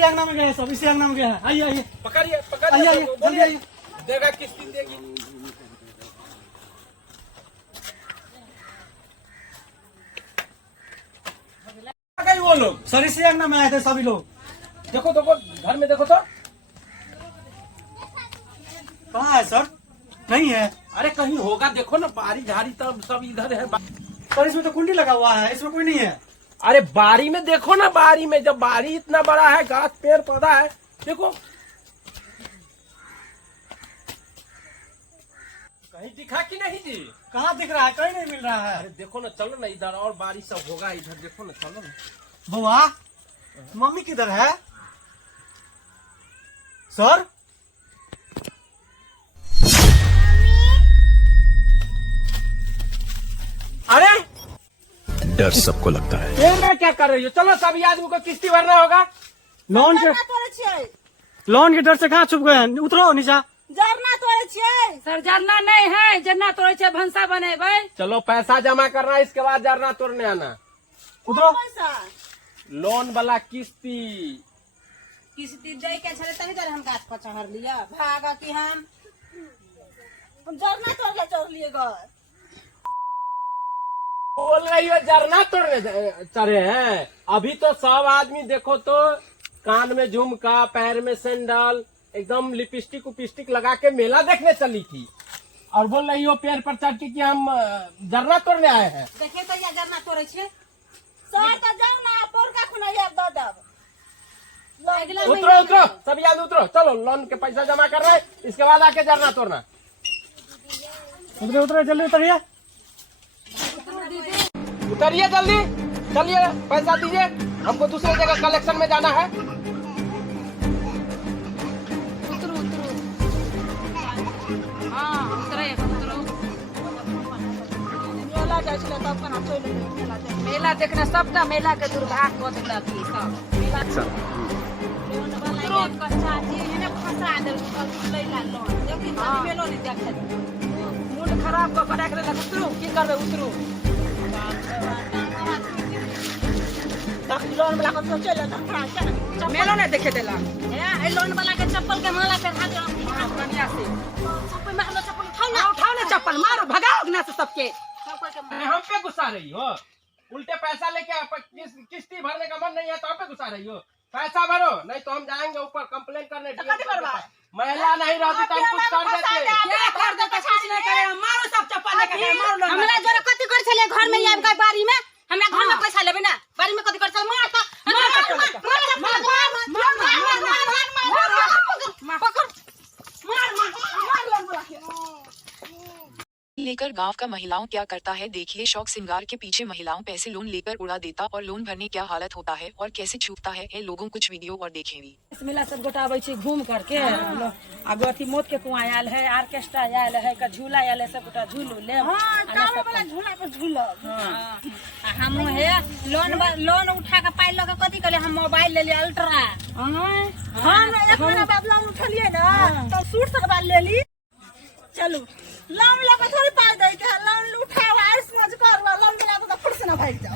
इसी अंगना में गया सब, इसी अंगना में गया है। आइए आइए, पकड़िए आइए पकड़िए, आइए, जल्दी आइए। देगा किस्ती देगी। गई वो लोग, सर इसी अंगना में आए थे सभी लोग। देखो देखो घर में देखो तो। कहाँ है सर? नहीं है। अरे कहीं होगा, देखो ना, बारी झाड़ी तब सब इधर है। सर इसमें तो कुंडी लगा हुआ है, इसमें कोई नहीं है। अरे बारी में देखो ना, बारी में, जब बारी इतना बड़ा है, घास पेड़ पौधा है, देखो कहीं दिखा कि नहीं जी? कहाँ दिख रहा है? कहीं नहीं मिल रहा है। अरे देखो ना, चलो ना इधर, और बारिश सब होगा इधर, देखो ना, चलो ना। बुआ, मम्मी किधर है सर? अरे डर सबको लगता है। ये मैं क्या कर रही हो? चलो सभी आदमी को किस्ती भरना होगा। लोन के डर से कहाँ छुप गए हैं? उतरो नीचा। जरना तोड़े छियै सर, जरना नहीं है, जरना तोड़े छे भंसा बने भाई। चलो पैसा जमा करना, इसके बाद जरना तोड़ने आना। उतरो। पैसा लोन वाला किस्ती। किस्ती दे के छले तभी तर हम गाछ पर चढ़ लिया, भागा कि हम जरना तोड़ के चढ़ लिए घर। बोल रही हो जरना तोड़ने चढ़े हैं? अभी तो सब आदमी देखो तो कान में झुमका, पैर में सैंडल, एकदम लिपस्टिक उपिस्टिक लगा के मेला देखने चली थी, और बोल रही हो पेड़ पर चढ़ के कि हम जरना तोड़ने आए हैं। देखिए तो ये जरना तोड़े छियै। सर त जाओ ना, पोर का खुना ये दब। उतरो उतरो, सभी आदमी उतरो, चलो लोन के पैसा जमा कर रहे हैं, इसके बाद आके जरना तोड़ना। उतरो उतरो, जल्दी उतरिए। उतरिए जल्दी, चलिए पैसा दीजिए, हमको दूसरी जगह कलेक्शन में जाना है। उतरो उतरो, हाँ उतरे उतरो। मेला जाय छले तब कना चोल मेला देख। मेला देखना, सबटा मेला के दुर्भाग्य कऽ देलक ई सब। मेला उतरो कच्चा जी हेने फंसा देल लैला लोन, देखि त मेलो नहीं देखे। मूड खराब कऽ के राख देलक। उतरू, की करबै, उतरू। तब लोन वाला को चले त खड़ा मेलो नहीं देखे देलक। ए लोन वाला के चप्पल के माला पे हाथ बढ़िया से चप्पल में हम चप्पल उठाओ ना। उठाओ ना चप्पल, मारो, भगाओ ना से सबके। हम पे गुस्सा रही हो? उल्टे पैसा लेके किस्ती भरने का मन नहीं है तो हम पे गुस्सा रही हो? पैसा भरो, नहीं तो हम जाएंगे ऊपर कंप्लेन करने। महिला नहीं रहती तो हम कुछ कर देते। क्या कर देते? कुछ नहीं करे, मारो सब चप्पल लेके, मारो लोग। हमरा जोरे कथि कर छले घर में आबि के बारी में, हमरा घर में पैसा लेबे ना, बारी में कथि कर छल? मार त लेकर गांव का महिलाओं क्या करता है, देखिए। शौक सिंगार के पीछे महिलाओं पैसे लोन लेकर उड़ा देता, और लोन भरने क्या हालत होता है और कैसे छूटता है लोगों। कुछ वीडियो और देखेंगे। इस मेला सब गोटा आबै छी घूम करके। आगो अथी मौत के कुआं आयल है, ऑर्केस्ट्रा आयल है, का झूला आयल है, सब गोटा झूलू ले। वाला झूला पर झूलब। हम है लोन उठा के पाइ लग कथि कहले? हम मोबाइल ले लिए अल्ट्रा। हम एक महीना बाद लोन उठलिए ना, तो सूट सलवार ले ली। चलू लोन लेके थोड़ी पाइ दै के, लोन उठाओ, आइस मज कर, लोन मिला तो फुट से ना भाग जाओ।